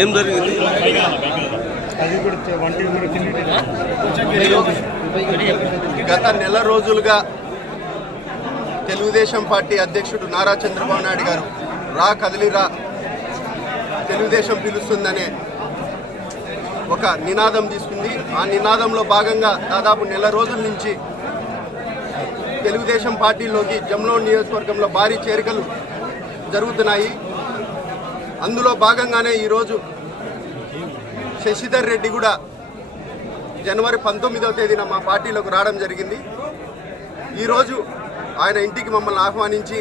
ఏం జరిగింది? గత నెల రోజులుగా తెలుగుదేశం పార్టీ అధ్యక్షుడు నారా చంద్రబాబు నాయుడు గారు రా కదిలిరా తెలుగుదేశం పిలుస్తుందనే ఒక నినాదం తీసుకుంది. ఆ నినాదంలో భాగంగా దాదాపు నెల రోజుల నుంచి తెలుగుదేశం పార్టీలోకి జమ్లోడ్ నియోజకవర్గంలో భారీ చేరికలు జరుగుతున్నాయి. అందులో భాగంగానే ఈరోజు శశిధర్ రెడ్డి కూడా జనవరి 19వ తేదీన మా పార్టీలోకి రావడం జరిగింది. ఈరోజు ఆయన ఇంటికి మమ్మల్ని ఆహ్వానించి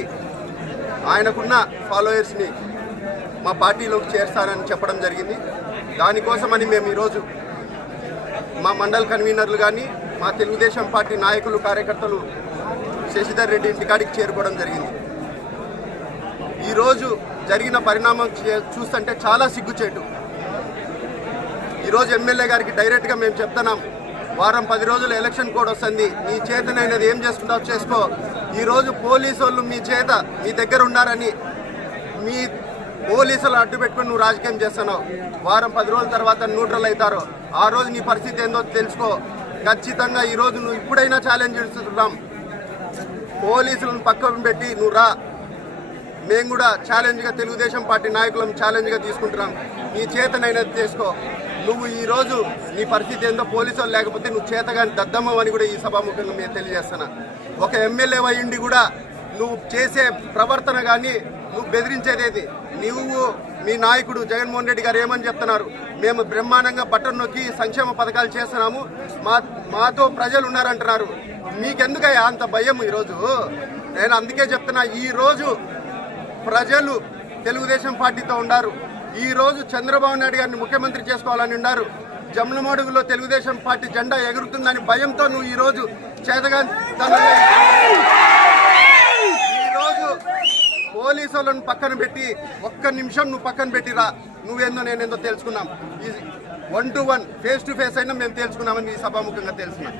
ఆయనకున్న ఫాలోయర్స్ని మా పార్టీలోకి చేర్స్తారని చెప్పడం జరిగింది. దానికోసమని మేము ఈరోజు మా మండల్ కన్వీనర్లు కానీ మా తెలుగుదేశం పార్టీ నాయకులు కార్యకర్తలు శశిధర్ రెడ్డి ఇంటికాడికి చేరుకోవడం జరిగింది. ఈరోజు జరిగిన పరిణామం చూస్తుంటే చాలా సిగ్గుచేటు. ఈరోజు ఎమ్మెల్యే గారికి డైరెక్ట్గా మేము చెప్తున్నాం, వారం 10 రోజులు ఎలక్షన్ కోడ్ వస్తుంది, నీ చేతనైనది ఏం చేసుకుంటావు చేసుకో. ఈరోజు పోలీసు వాళ్ళు మీ దగ్గర ఉన్నారని మీ పోలీసులు అడ్డు పెట్టుకుని నువ్వు రాజకీయం చేస్తున్నావు. వారం 10 రోజుల తర్వాత న్యూట్రల్ అవుతారు. ఆ రోజు నీ పరిస్థితి ఏందో తెలుసుకో. ఖచ్చితంగా ఈరోజు నువ్వు ఇప్పుడైనా ఛాలెంజ్ చేస్తున్నాం, పోలీసులను పక్కన పెట్టి నువ్వు రా. మేము కూడా ఛాలెంజ్గా తెలుగుదేశం పార్టీ నాయకులను ఛాలెంజ్గా తీసుకుంటున్నాం. నీ చేతనైనది చేసుకో. నువ్వు ఈరోజు నీ పరిస్థితి ఏందో పోలీసులు లేకపోతే నువ్వు చేతగాని దద్దమ్మని కూడా ఈ సభాముఖంగా మేము తెలియజేస్తున్నా. ఒక ఎమ్మెల్యే అయ్యిండి కూడా నువ్వు చేసే ప్రవర్తన కానీ నువ్వు బెదిరించేదేది. నువ్వు మీ నాయకుడు జగన్మోహన్ రెడ్డి గారు ఏమని చెప్తున్నారు, మేము బ్రహ్మాండంగా బట్టను నొక్కి సంక్షేమ పథకాలు చేస్తున్నాము, మాతో ప్రజలు ఉన్నారంటున్నారు. మీకెందుకయ్యా అంత భయం? ఈరోజు నేను అందుకే చెప్తున్నా, ఈరోజు ప్రజలు తెలుగుదేశం పార్టీతో ఉన్నారు. ఈరోజు చంద్రబాబు నాయుడు గారిని ముఖ్యమంత్రి చేసుకోవాలని ఉన్నారు. జమ్లమడుగులో తెలుగుదేశం పార్టీ జెండా ఎగురుతుందని భయంతో నువ్వు ఈరోజు ఈరోజు పోలీసులను పక్కన పెట్టి ఒక్క నిమిషం నువ్వు పక్కన పెట్టిరా. నువ్వేందో నేనేందో తెలుసుకున్నాం. 1-to-1 ఫేస్ టు ఫేస్ అయినా మేము తెలుసుకున్నామని ఈ సభాముఖంగా తెలుసుకున్నాం.